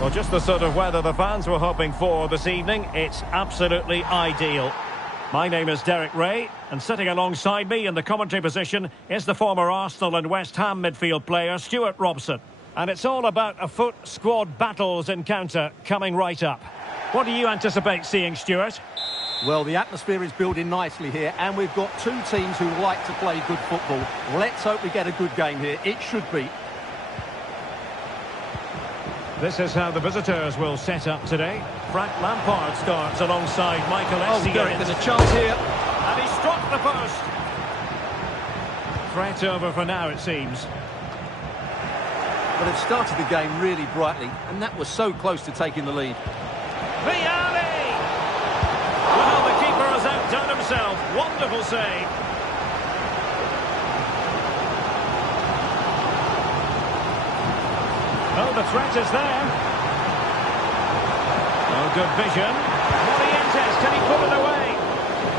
Well, just the sort of weather the fans were hoping for this evening. It's absolutely ideal. My name is Derek Ray, and sitting alongside me in the commentary position is the former Arsenal and West Ham midfield player, Stuart Robson. And it's all about a foot squad battles encounter coming right up. What do you anticipate seeing, Stuart? Well, the atmosphere is building nicely here, and we've got two teams who like to play good football. Let's hope we get a good game here. It should be. This is how the visitors will set up today. Frank Lampard starts alongside Michael Essien. Derek, there's a chance here. And he struck the post. Threat over for now, it seems. But they've started the game really brightly, and that was so close to taking the lead. Vialli! Well, the keeper has outdone himself. Wonderful save. Oh, the threat is there. Oh, good vision. Bicenz, can he put it away?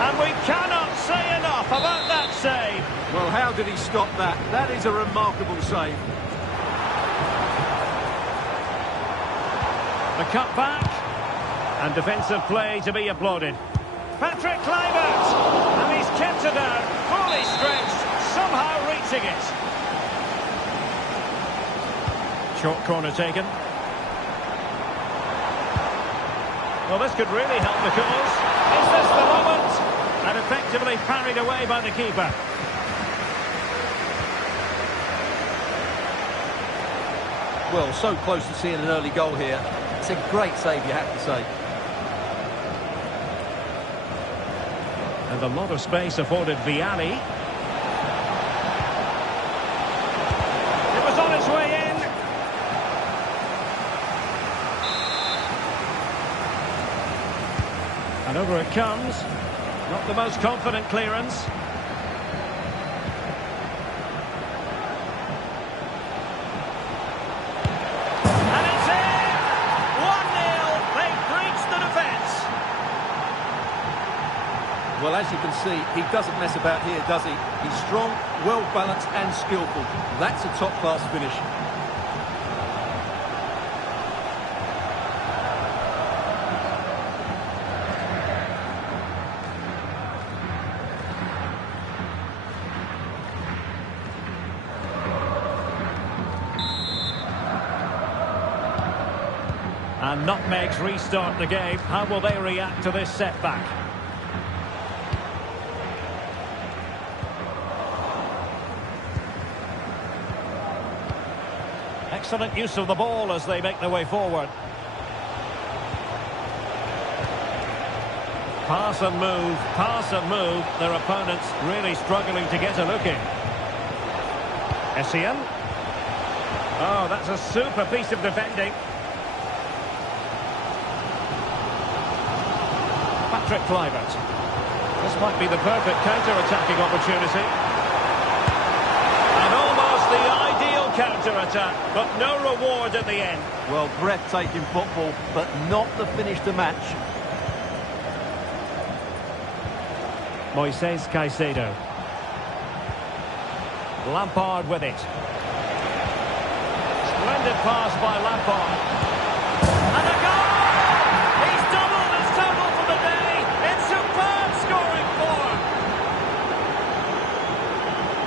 And we cannot say enough about that save. Well, how did he stop that? That is a remarkable save. The cut back. And defensive play to be applauded. Patrick Kluivert. And he's kept it out. Fully stretched. Somehow reaching it. Short corner taken. Well, this could really help the cause. Is this the moment? And effectively parried away by the keeper. Well, so close to seeing an early goal here. It's a great save, you have to say. And a lot of space afforded Vialli. It was on its way in. And over it comes. Not the most confident clearance. And it's in! 1-0. They've breached the defence. Well, as you can see, he doesn't mess about here, does he? He's strong, well-balanced and skillful. That's a top-class finish. And nutmegs restart the game. How will they react to this setback? Excellent use of the ball as they make their way forward. Pass and move, pass and move. Their opponents really struggling to get a look in. Essien. Oh, that's a super piece of defending. Patrick Kluivert. This might be the perfect counter-attacking opportunity. And almost the ideal counter-attack, but no reward at the end. Well, breathtaking football, but not the finish to match. Moises Caicedo. Lampard with it. Splendid pass by Lampard. And a goal! He's doubled his total for the day. It's superb scoring form.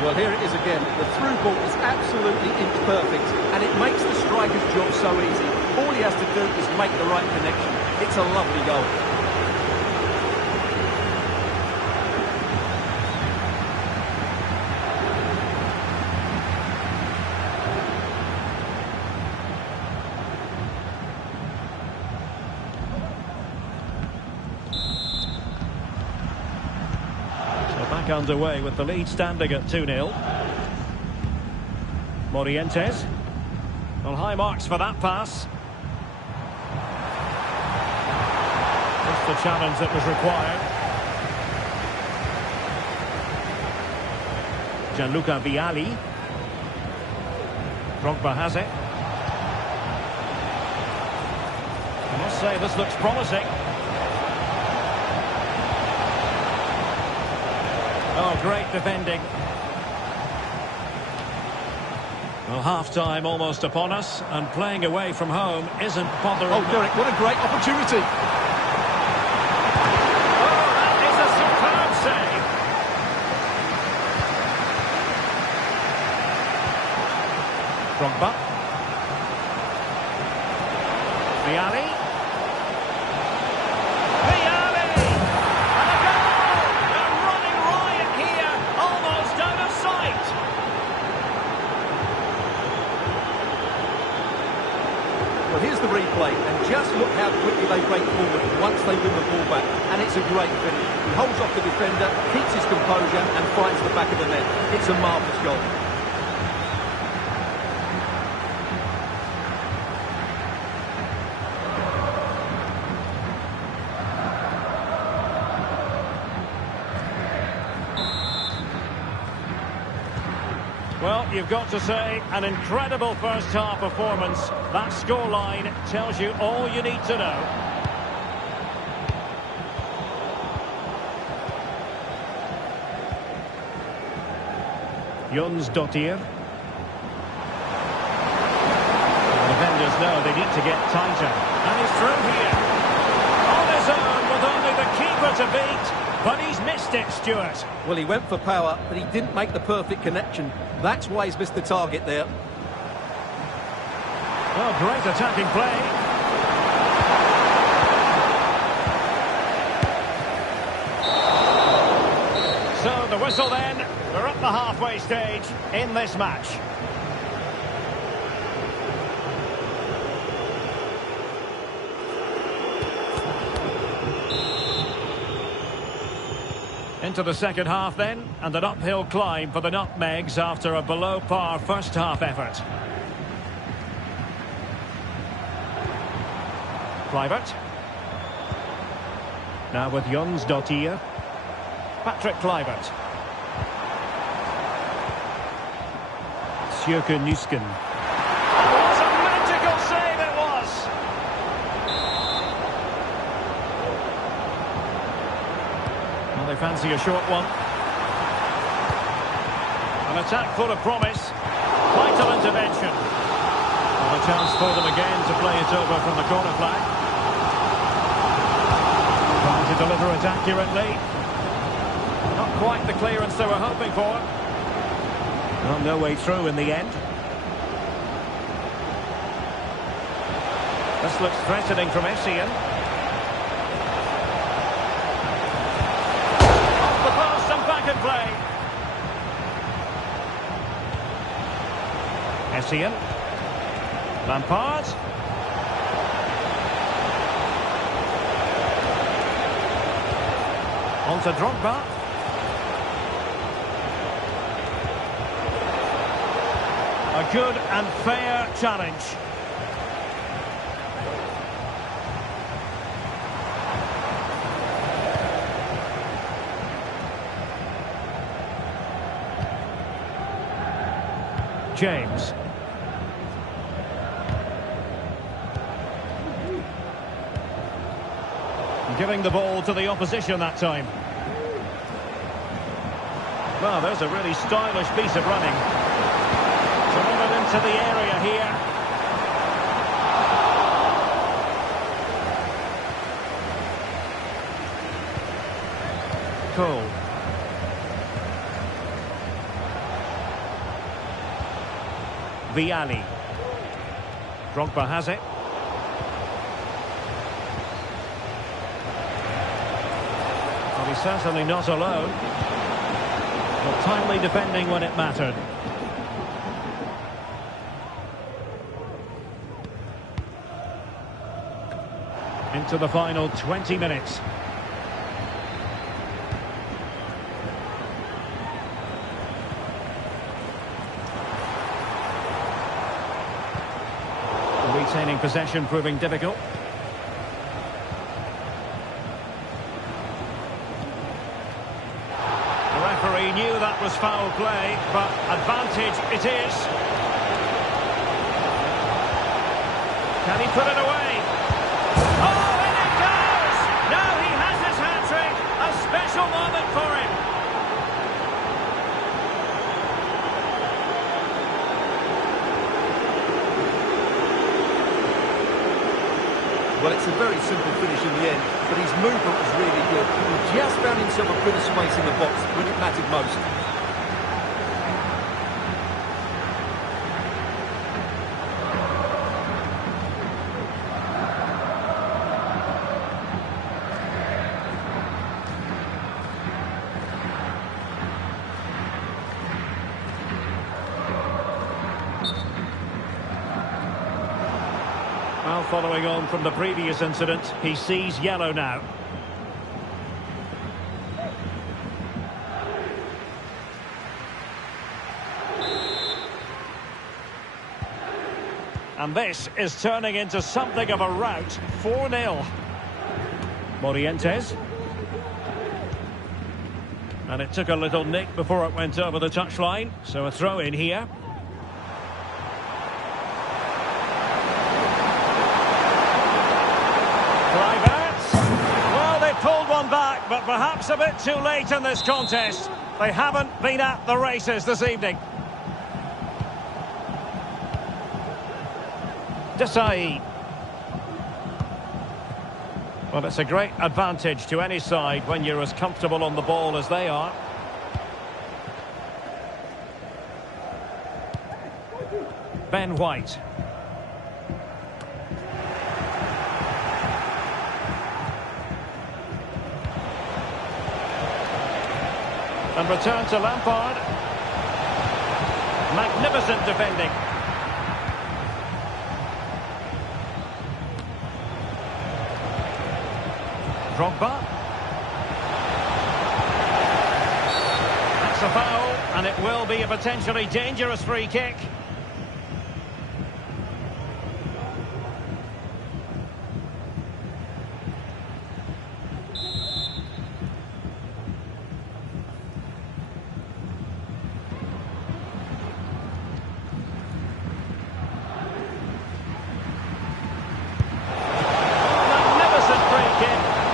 Well, here it is again. The through ball is absolutely inch perfect, and it makes the striker's job so easy. All he has to do is make the right connection. It's a lovely goal. Back underway with the lead standing at 2-0. Morientes. Well, high marks for that pass. Just the challenge that was required. Gianluca Vialli. Drogba has it. I must say this looks promising. Oh, great defending. Well, half-time almost upon us, and playing away from home isn't bothering... Oh, Derek, what a great opportunity. Oh, that is a superb save. Drogba. Viali. Viali! And a goal! They're running riot here, almost out of sight. Well, here's the replay, and just look how quickly they break forward once they win the ball back, and it's a great finish. He holds off the defender, keeps his composure, and finds the back of the net. It's a marvellous goal. Well, you've got to say, an incredible first-half performance. That scoreline tells you all you need to know. Jonsdottir. The defenders know they need to get tighter. And he's through here. On his own with only the keeper to beat. But he's missed it, Stuart. Well, he went for power, but he didn't make the perfect connection. That's why he's missed the target there. Oh, great attacking play. So the whistle then. We're at the halfway stage in this match. Into the second half then, and an uphill climb for the Nutmegs after a below-par first-half effort. Kluivert. Now with Jonsdottir. Patrick Kluivert. Sjoeke Nusken. What a magical save it was! Well, they fancy a short one. An attack full of promise. Vital intervention. Well, a chance for them again to play it over from the corner flag. Trying to deliver it accurately. Not quite the clearance they were hoping for. Well, no way through in the end. This looks threatening from Essien. Off the post and back in play. Essien. Lampard. On to Drogba. A good and fair challenge. James. Giving the ball to the opposition that time. Well, there's a really stylish piece of running. Delivered into the area here. Cole. Viali. Drogba has it. Well, he's certainly not alone. But timely defending when it mattered. Into the final 20 minutes. Retaining possession proving difficult. The referee knew that was foul play, but advantage it is. Can he put it away? Oh, in it goes! Now he has his hat-trick. A special moment for him. Well, it's a very simple finish in the end, but his movement was really good. He just found himself a bit of space in the box when it mattered most. Well, following on from the previous incident, he sees yellow now. And this is turning into something of a rout. 4-0. Morientes. And it took a little nick before it went over the touchline. So a throw in here. Well, they pulled one back, but perhaps a bit too late in this contest. They haven't been at the races this evening. Desai. Well, it's a great advantage to any side when you're as comfortable on the ball as they are. Ben White. And return to Lampard. Magnificent defending. Drogba. That's a foul, and it will be a potentially dangerous free kick.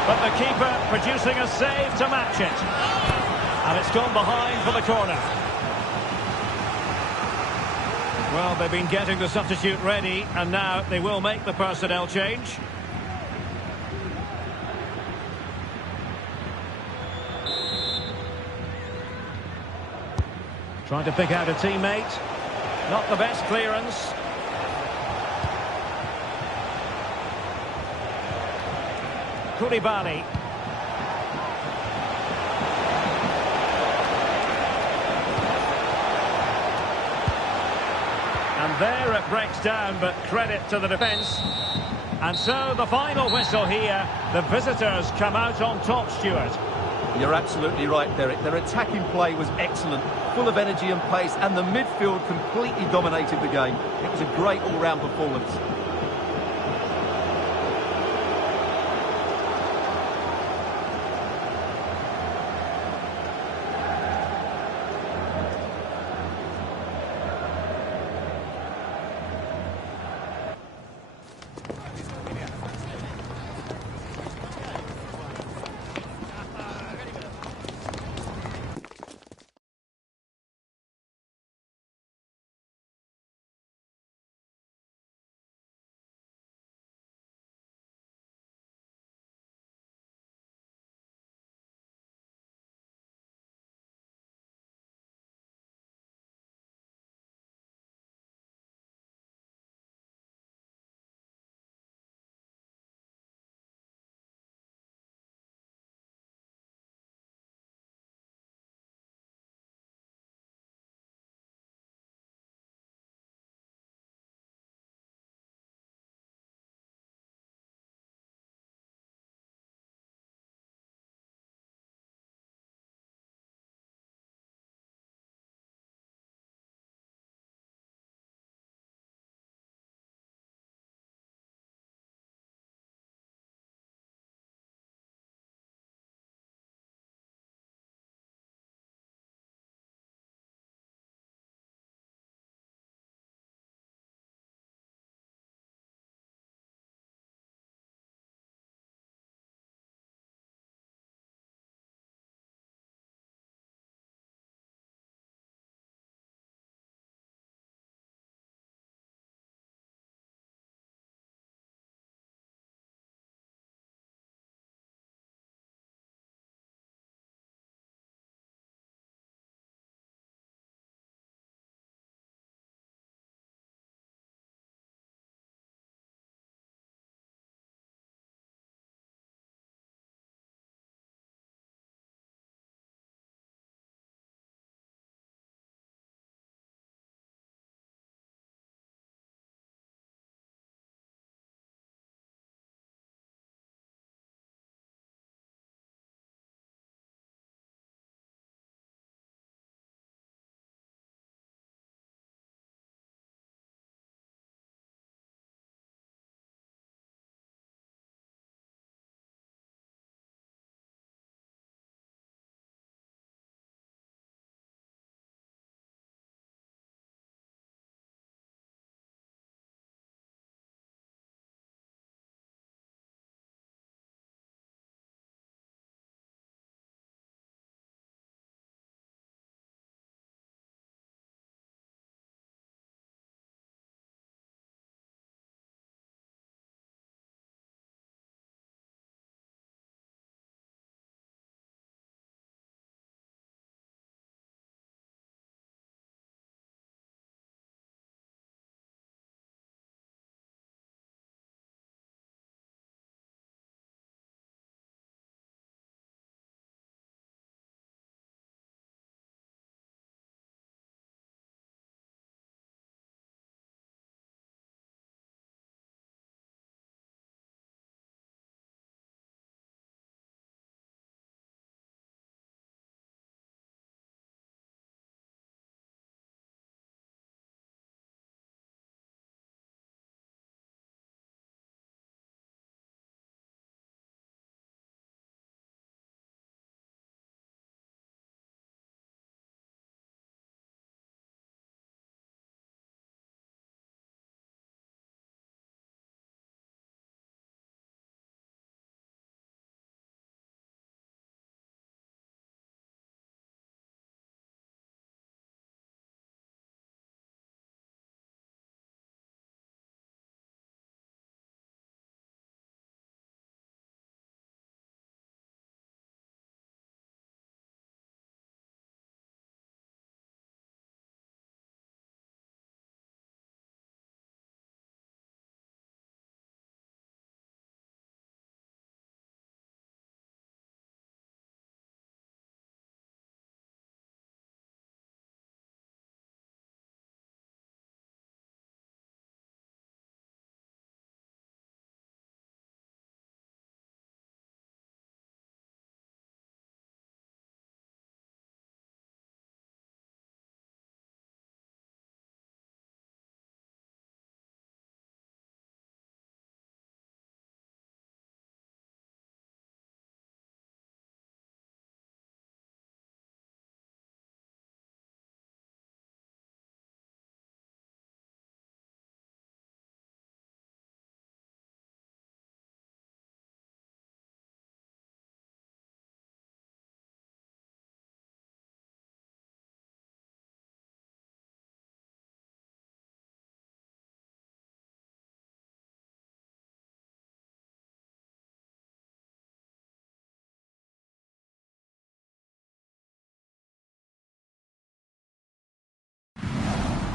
But the keeper producing a save to match it. And it's gone behind for the corner. Well, they've been getting the substitute ready, and now they will make the personnel change. Trying to pick out a teammate. Not the best clearance. Koulibaly. And there it breaks down, but credit to the defence. And so the final whistle here. The visitors come out on top, Stuart. You're absolutely right, Derek. Their attacking play was excellent, full of energy and pace, and the midfield completely dominated the game. It was a great all-round performance.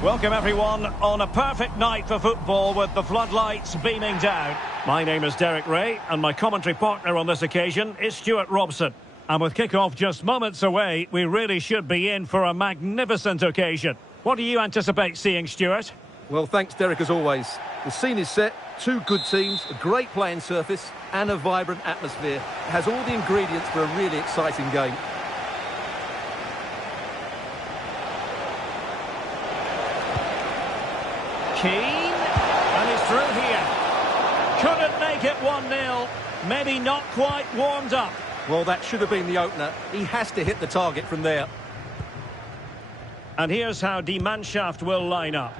Welcome everyone on a perfect night for football with the floodlights beaming down. My name is Derek Ray and my commentary partner on this occasion is Stuart Robson. And with kick-off just moments away, we really should be in for a magnificent occasion. What do you anticipate seeing, Stuart? Well, thanks, Derek, as always. The scene is set, two good teams, a great playing surface and a vibrant atmosphere. It has all the ingredients for a really exciting game. Keane, and he's through here. Couldn't make it 1-0. Maybe not quite warmed up. Well, that should have been the opener. He has to hit the target from there. And here's how Die Mannschaft will line up.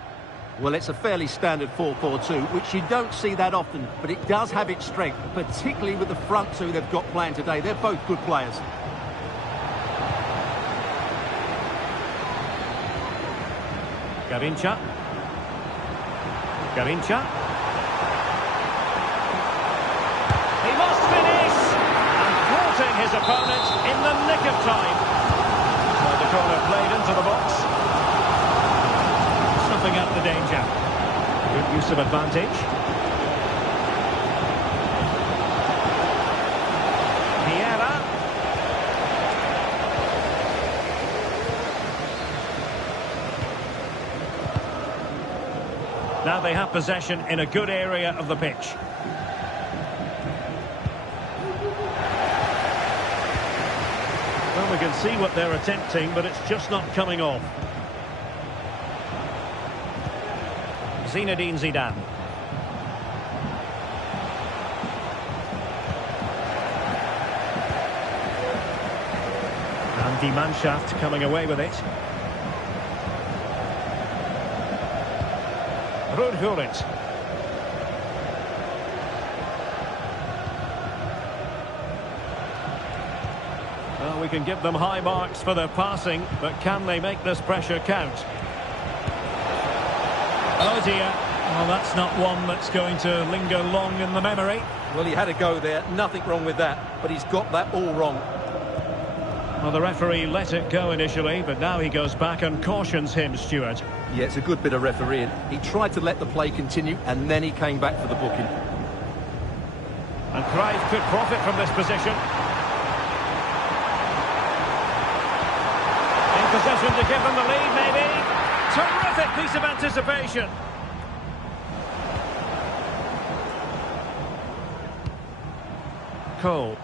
Well, it's a fairly standard 4-4-2, which you don't see that often, but it does have its strength, particularly with the front two they've got playing today. They're both good players. Garincha. He must finish! And thwarting his opponent in the nick of time. So the corner played into the box. Snuffing out the danger. Good use of advantage. Vieira. Now they have possession in a good area of the pitch. Well, we can see what they're attempting, but it's just not coming off. Zinedine Zidane. And Die Mannschaft coming away with it. Rudhurit. Well, we can give them high marks for their passing, but can they make this pressure count? Oh dear. Well, that's not one that's going to linger long in the memory. Well, he had a go there. Nothing wrong with that, but he's got that all wrong. Well, the referee let it go initially, but now he goes back and cautions him, Stuart. Yeah, it's a good bit of refereeing. He tried to let the play continue, and then he came back for the booking. And Cruyff could profit from this position. In possession to give them the lead, maybe. Terrific piece of anticipation. Cole.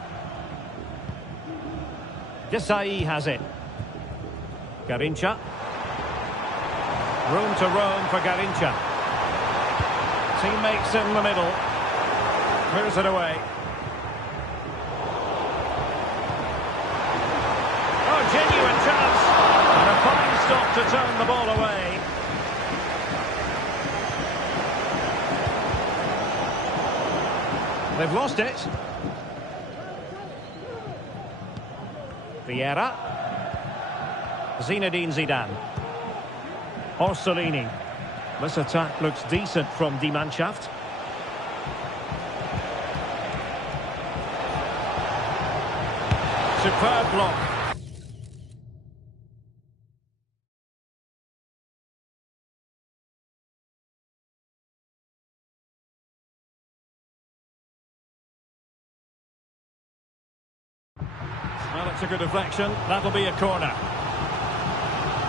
Desai has it. Garincha. Room to roam for Garincha. Teammates in the middle. Clears it away. Oh, genuine chance. And a fine stop to turn the ball away. They've lost it. Vieira. Zinedine Zidane. Orsolini. This attack looks decent from Die Mannschaft. Superb block. Well, it's a good deflection. That'll be a corner.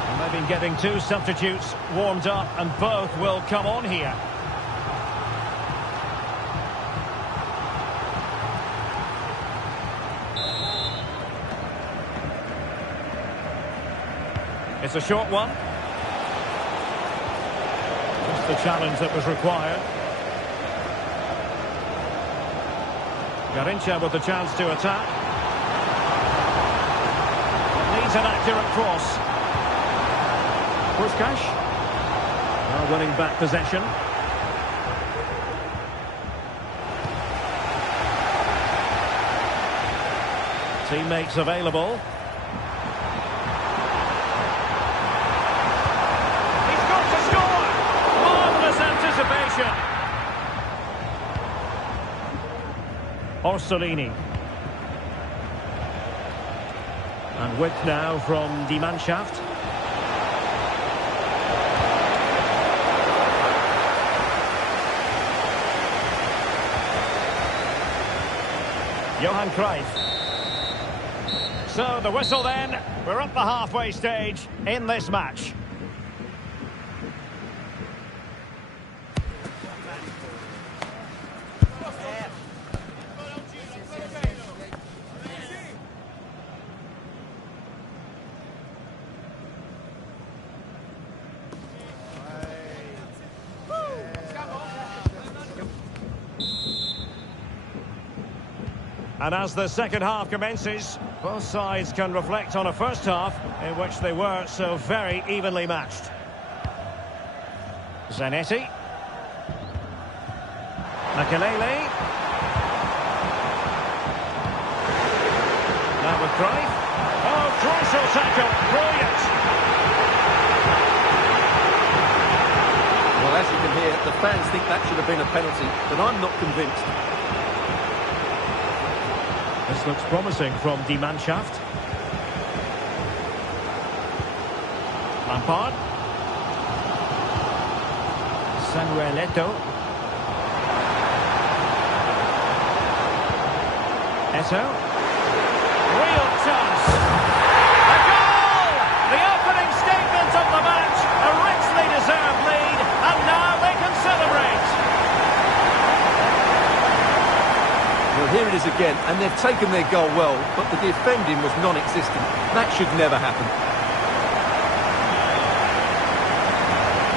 And they've been getting two substitutes warmed up, and both will come on here. It's a short one. Just the challenge that was required. Garincha with the chance to attack. Needs an accurate cross. Puskás. Now winning back possession. Teammates available. He's got to score! Marvellous anticipation. Orsolini. And width now from Die Mannschaft. Johan Cruyff. So the whistle then. We're at the halfway stage in this match. And as the second half commences, both sides can reflect on a first half in which they were so very evenly matched. Zanetti. Makelele. Now with Cruyff. Oh, crucial tackle. Brilliant. Well, as you can hear, the fans think that should have been a penalty, but I'm not convinced. This looks promising from Die Mannschaft. Lampard. Samuel Eto'o. Real chance. A goal! The opening statement of the match. A richly deserved lead. And now they can celebrate. Well, here it is again, and they've taken their goal well, but the defending was non-existent. That should never happen.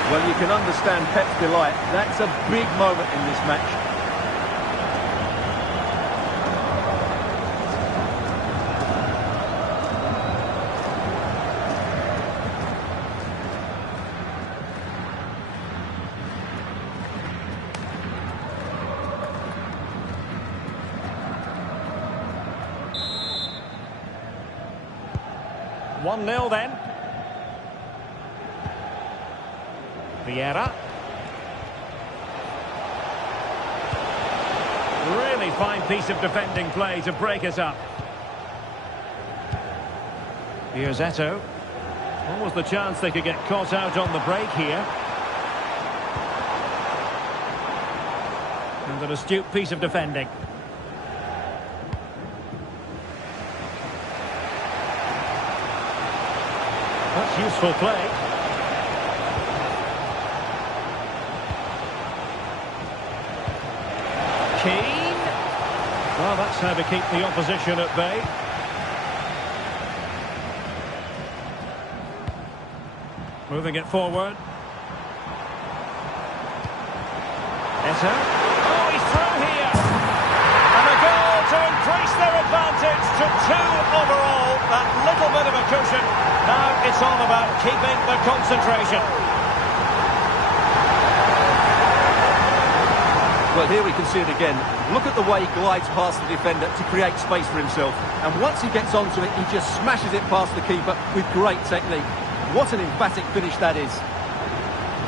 Well, you can understand Pep's delight. That's a big moment in this match. One 0 then. Vieira. Really fine piece of defending play to break us up. Here's Eto'o. What was the chance they could get caught out on the break here? And an astute piece of defending. That's useful play. Keane. Well, that's how to keep the opposition at bay. Moving it forward. Eto'o. Oh, he's through here. And a goal to increase their advantage to 2 overall. That little bit of a cushion. Now it's all about keeping the concentration. Well, here we can see it again. Look at the way he glides past the defender to create space for himself. And once he gets onto it, he just smashes it past the keeper with great technique. What an emphatic finish that is.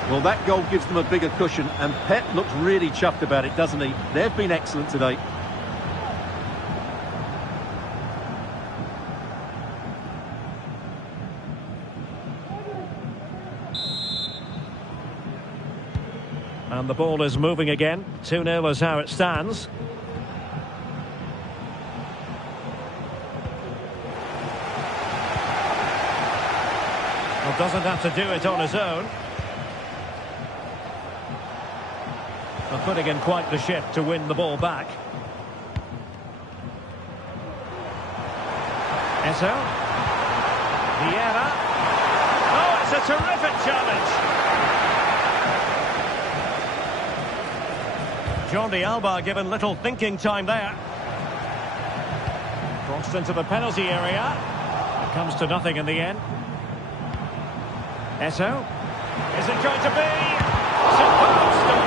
Well, that goal gives them a bigger cushion, and Pep looks really chuffed about it, doesn't he? They've been excellent today. And the ball is moving again. 2-0 is how it stands. Well, doesn't have to do it on his own. Well, putting in quite the shift to win the ball back. Eto'o. Vieira. Oh, it's a terrific challenge. Jordi Alba given little thinking time there. Crossed into the penalty area. It comes to nothing in the end. Eto'o. Is it going to be? Superb stop.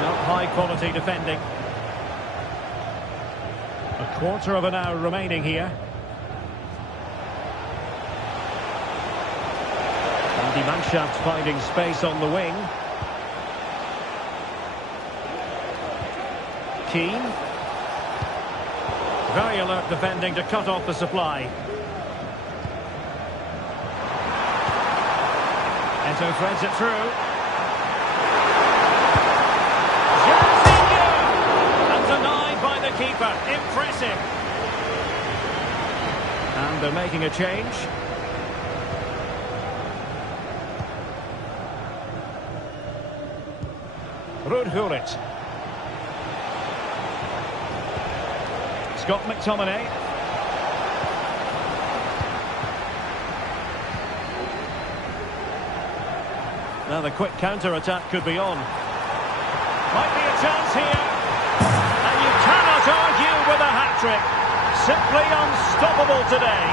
No, high quality defending. A quarter of an hour remaining here. Die Mannschaft finding space on the wing. Keane. Very alert defending to cut off the supply. Eto'o threads it through. keeper. Impressive. And they're making a change. Ruud Gullit. Scott McTominay. Now the quick counter-attack could be on. Might be a chance here. And you cannot argue with a hat-trick. Simply unstoppable today.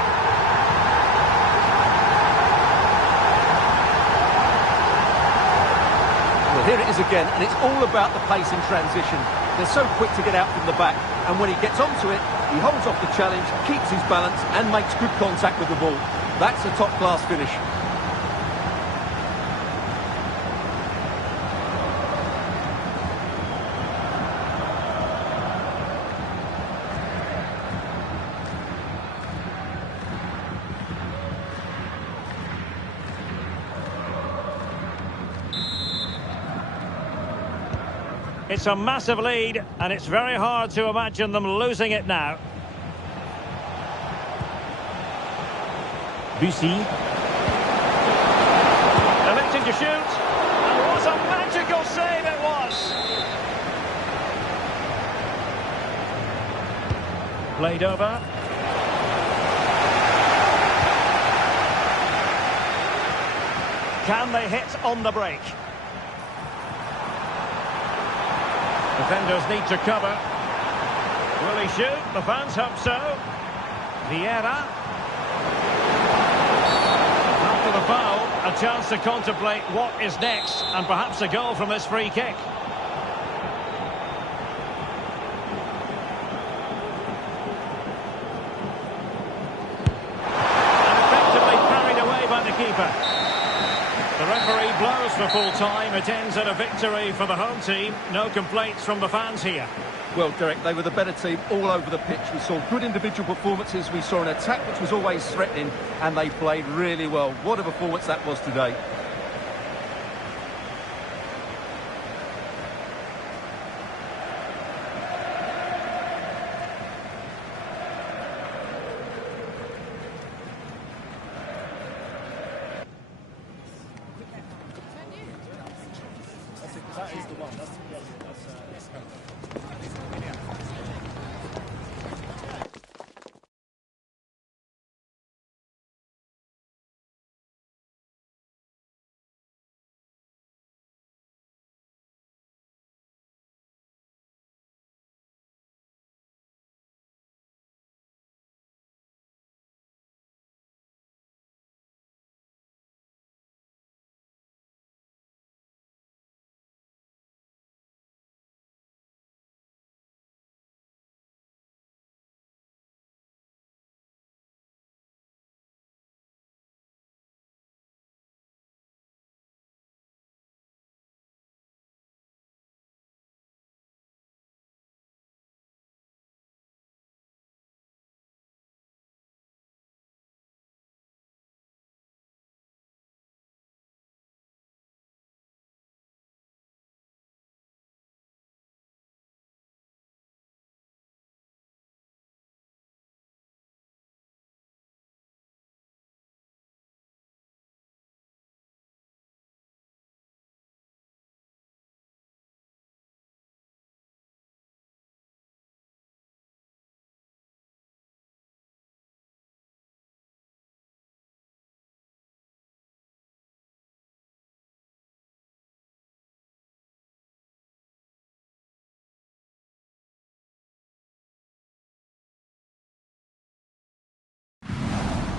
Well, here it is again, and it's all about the pace in transition. They're so quick to get out from the back, and when he gets onto it, he holds off the challenge, keeps his balance, and makes good contact with the ball. That's a top-class finish. It's a massive lead, and it's very hard to imagine them losing it now. Bucy. Electing to shoot. And what a magical save it was! Played over. Can they hit on the break? Defenders need to cover. Will he shoot? The fans hope so. Vieira. After the foul, a chance to contemplate what is next, and perhaps a goal from this free kick. And effectively carried away by the keeper. The referee blows for full time. It ends in a victory for the home team. No complaints from the fans here. Well, Derek, they were the better team all over the pitch. We saw good individual performances. We saw an attack which was always threatening, and they played really well. What a performance that was today. That is the one.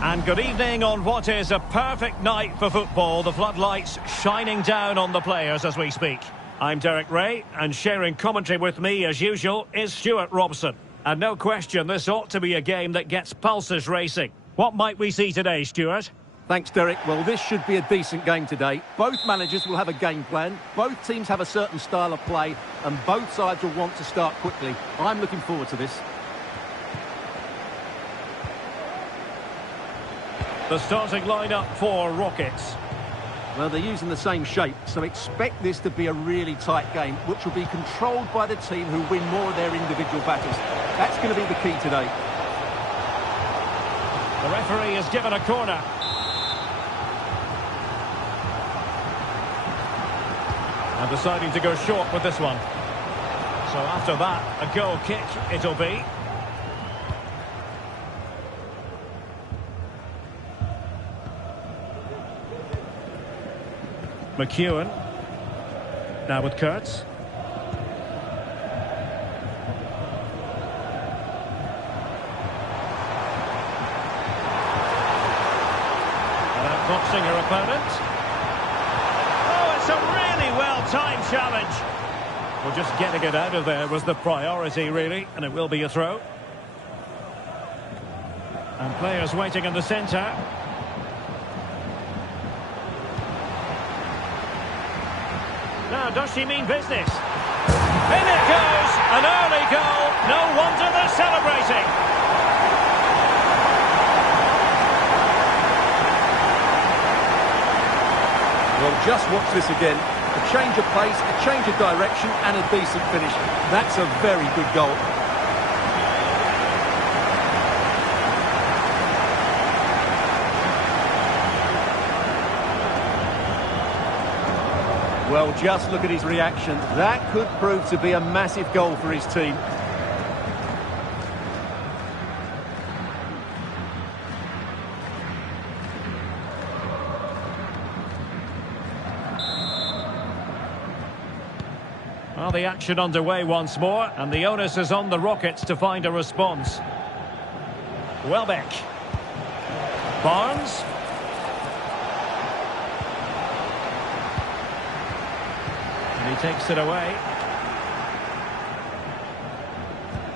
And good evening on what is a perfect night for football. The floodlights shining down on the players as we speak. I'm Derek Ray, and sharing commentary with me as usual is Stuart Robson. And no question, this ought to be a game that gets pulses racing. What might we see today, Stuart? Thanks, Derek. Well, this should be a decent game today. Both managers will have a game plan. Both teams have a certain style of play, and both sides will want to start quickly. I'm looking forward to this. The starting lineup for Rockets. Well, they're using the same shape, so expect this to be a really tight game, which will be controlled by the team who win more of their individual battles. That's going to be the key today. The referee has given a corner. And deciding to go short with this one. So after that, a goal kick it'll be. McEwen. Now with Kurtz. And outboxing her opponent. Oh, it's a really well-timed challenge. Well, just getting it out of there was the priority, really, and it will be a throw. And players waiting in the centre. Now, does she mean business? In it goes! An early goal. No wonder they're celebrating. Well, just watch this again. A change of pace, a change of direction, and a decent finish. That's a very good goal. Well, just look at his reaction. That could prove to be a massive goal for his team. Well, the action underway once more, and the onus is on the Rockets to find a response. Welbeck. Barnes. And he takes it away.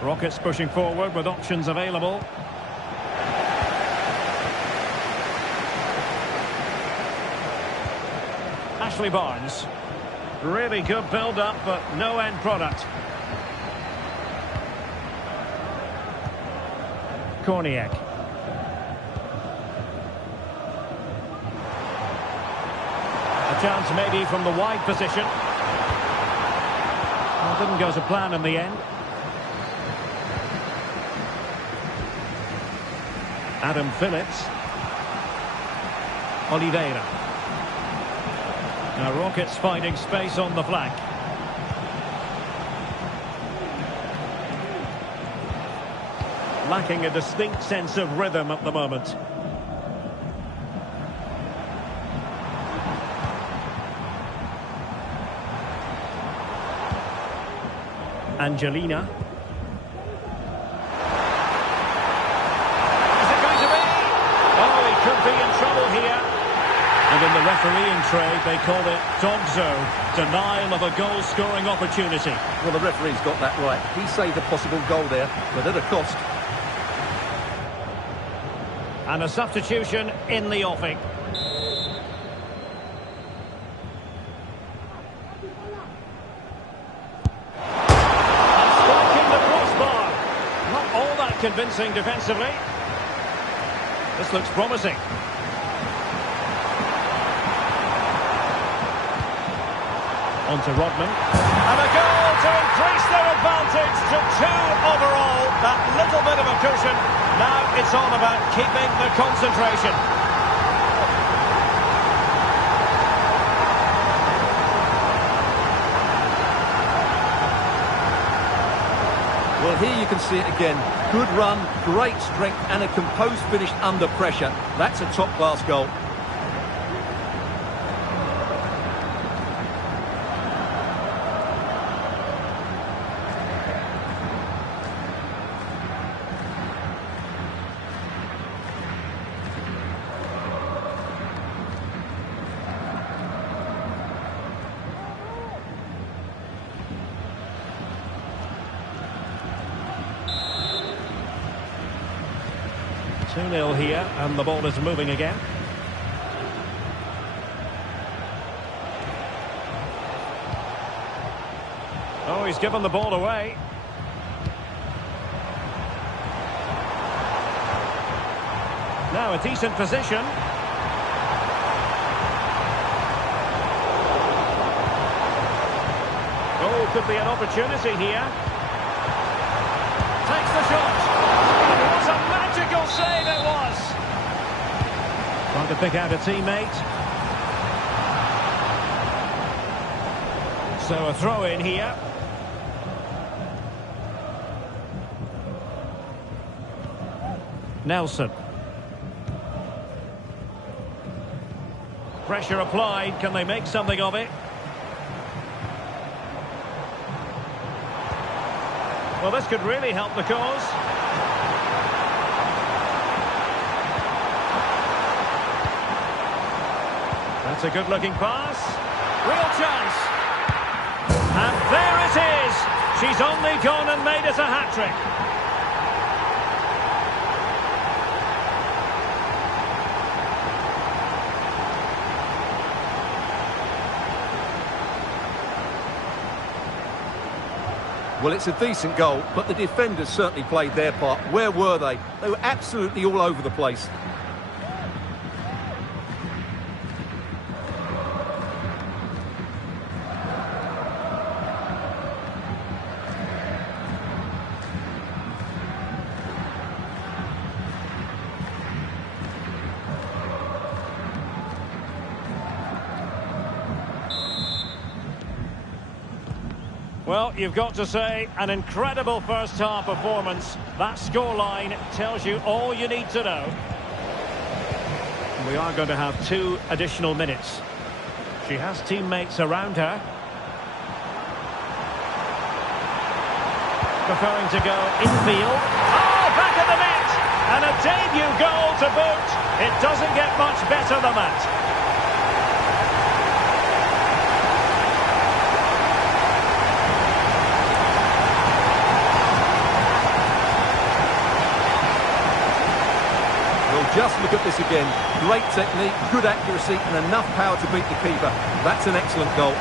Rockets pushing forward with options available. Ashley Barnes. Really good build-up, but no end product. Korniak. A chance maybe from the wide position. Well, didn't go to plan in the end. Adam Phillips. Oliveira. Now Rockets finding space on the flank. Lacking a distinct sense of rhythm at the moment. Angelina. Is it going to be? Oh, he could be in trouble here. And in the refereeing trade, they call it dogzo, denial of a goal-scoring opportunity. Well, the referee's got that right. He saved a possible goal there, but at a cost. And a substitution in the offing. And striking the crossbar. Not all that convincing defensively. This looks promising. On to Rodman. And a goal to increase their advantage to 2 overall. That little bit of a cushion. Now it's all about keeping the concentration. Well, here you can see it again. Good run, great strength, and a composed finish under pressure. That's a top-class goal. Two-nil here, and the ball is moving again. Oh, he's given the ball away. Now a decent position. Oh, could be an opportunity here. Takes the shot. It was a magical save, it was. Trying to pick out a teammate. So a throw in here. Nelson. Pressure applied. Can they make something of it? Well, this could really help the cause. That's a good-looking pass. Real chance. And there it is. She's only gone and made it a hat-trick. Well, it's a decent goal, but the defenders certainly played their part. Where were they? They were absolutely all over the place. Well, you've got to say, an incredible first-half performance. That scoreline tells you all you need to know. We are going to have 2 additional minutes. She has teammates around her. Preferring to go infield. Oh, back of the net! And a debut goal to boot. It doesn't get much better than that. Just look at this again. Great technique, good accuracy, and enough power to beat the keeper. That's an excellent goal.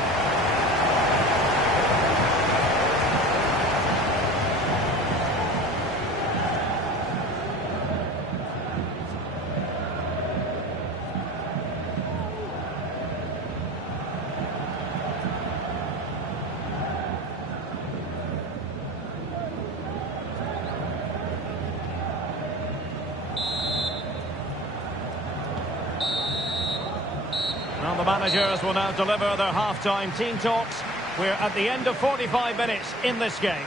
Well, the managers will now deliver their half-time team talks. We're at the end of 45 minutes in this game.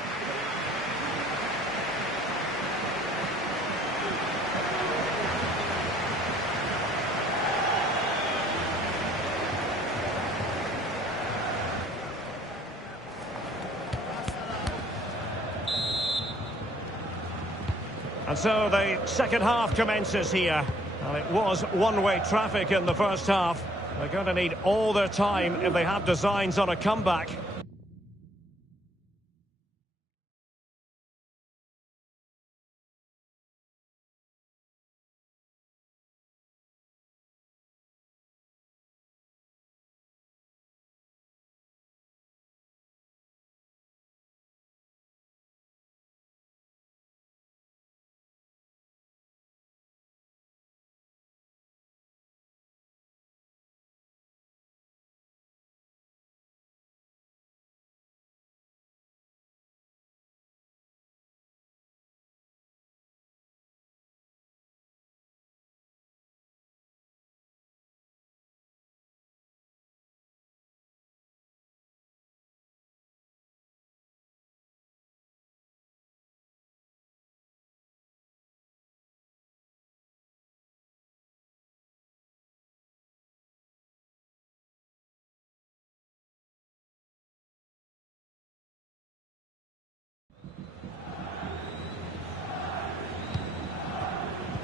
And so the second half commences here. Well, it was one-way traffic in the first half. They're going to need all their time if they have designs on a comeback.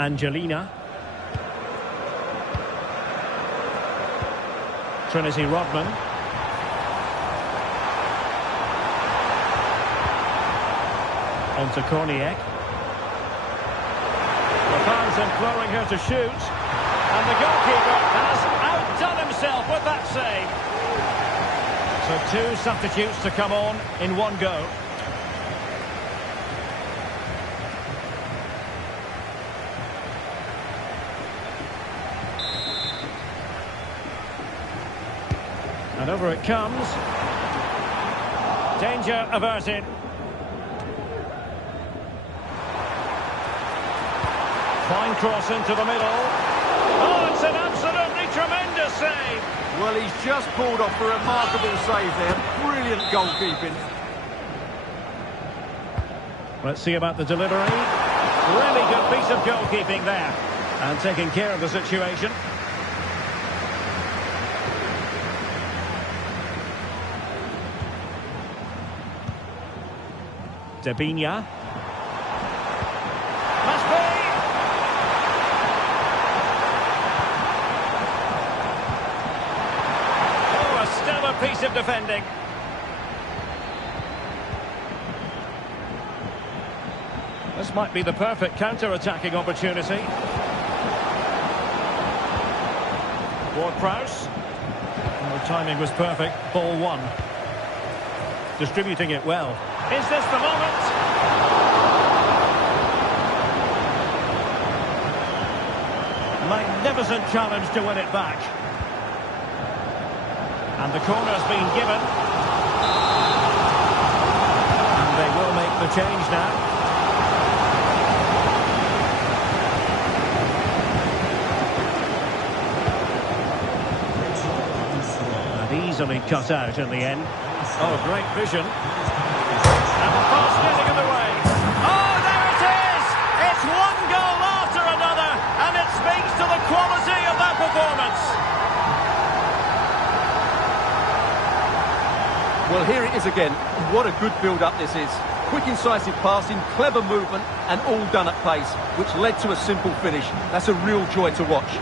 Angelina. Trinity Rodman. On to Korniak. The fans imploring her to shoot. And the goalkeeper has outdone himself with that save. So 2 substitutes to come on in one go. And over it comes. Danger averted. Fine cross into the middle. Oh, it's an absolutely tremendous save. Well, he's just pulled off a remarkable save there. Brilliant goalkeeping. Let's see about the delivery. Really good piece of goalkeeping there. And taking care of the situation. Debinia. Must be! Oh, a stellar piece of defending. This might be the perfect counter-attacking opportunity. Ward-Prowse. The timing was perfect. Ball one. Distributing it well. Is this the moment? Magnificent challenge to win it back. And the corner's been given. And they will make the change now. Easily cut out in the end. Oh, great vision. And the pass getting in the way. Oh, there it is! It's one goal after another, and it speaks to the quality of that performance. Well, here it is again. What a good build-up this is. Quick, incisive passing, clever movement, and all done at pace, which led to a simple finish. That's a real joy to watch.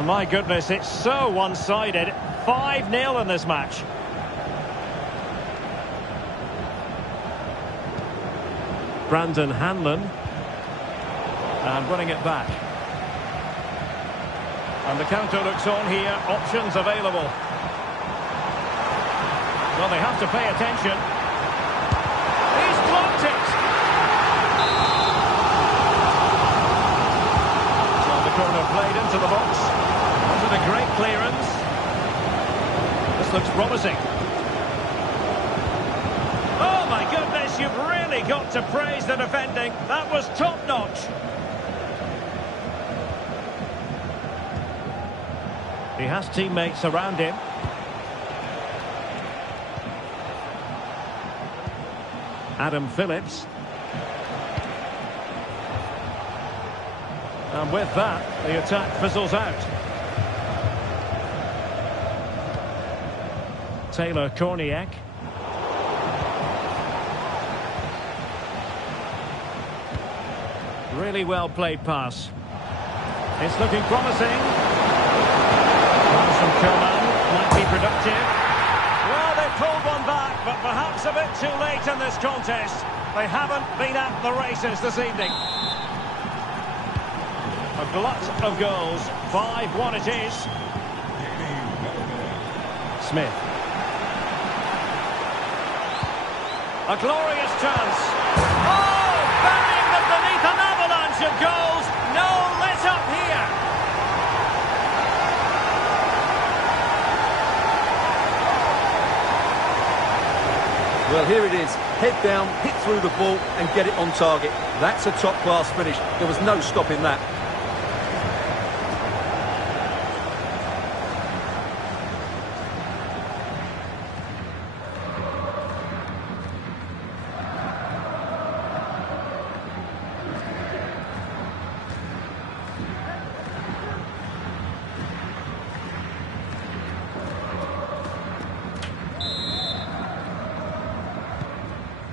My goodness, it's so one-sided. 5-0 in this match. Brandon Hanlon. And winning it back. And the counter looks on here. Options available. Well, they have to pay attention. He's blocked it! So the corner played into the box. A great clearance. This looks promising. Oh my goodness, you've really got to praise the defending. That was top-notch. He has teammates around him. Adam Phillips. And with that, the attack fizzles out. Taylor Korniak. Really well played pass. It's looking promising. Pass from Coman might be productive. Well, they've pulled one back, but perhaps a bit too late in this contest. They haven't been at the races this evening. A glut of goals. 5-1 it is. Smith. A glorious chance. Oh, burying them beneath an avalanche of goals. No let up here. Well, here it is. Head down, hit through the ball and get it on target. That's a top-class finish. There was no stopping that.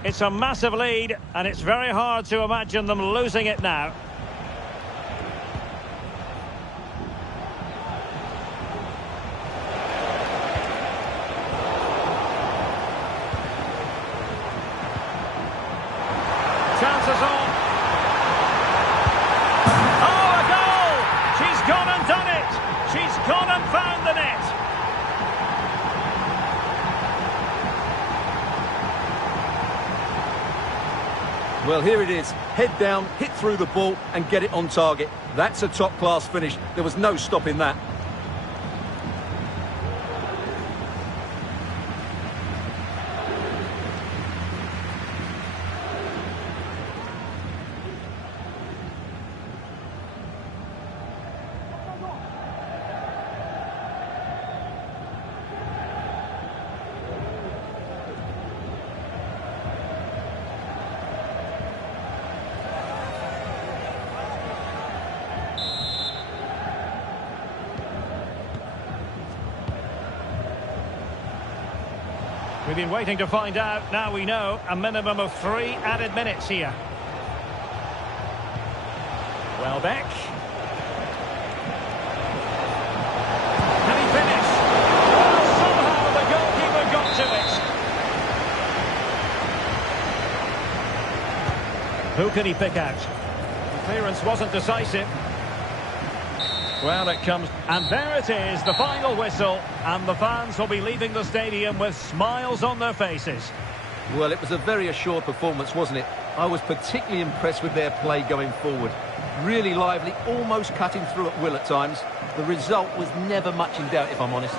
It's a massive lead, and it's very hard to imagine them losing it now. Chances on. Oh, a Well, here it is. Head down, hit through the ball and get it on target. That's a top-class finish. There was no stopping that. We've been waiting to find out. Now we know. A minimum of 3 added minutes here. Welbeck. Can he finish? Well, somehow the goalkeeper got to it. Who can he pick out? The clearance wasn't decisive. Well, it comes, and there it is, the final whistle, and the fans will be leaving the stadium with smiles on their faces. Well, it was a very assured performance, wasn't it? I was particularly impressed with their play going forward. Really lively, almost cutting through at will at times. The result was never much in doubt, if I'm honest.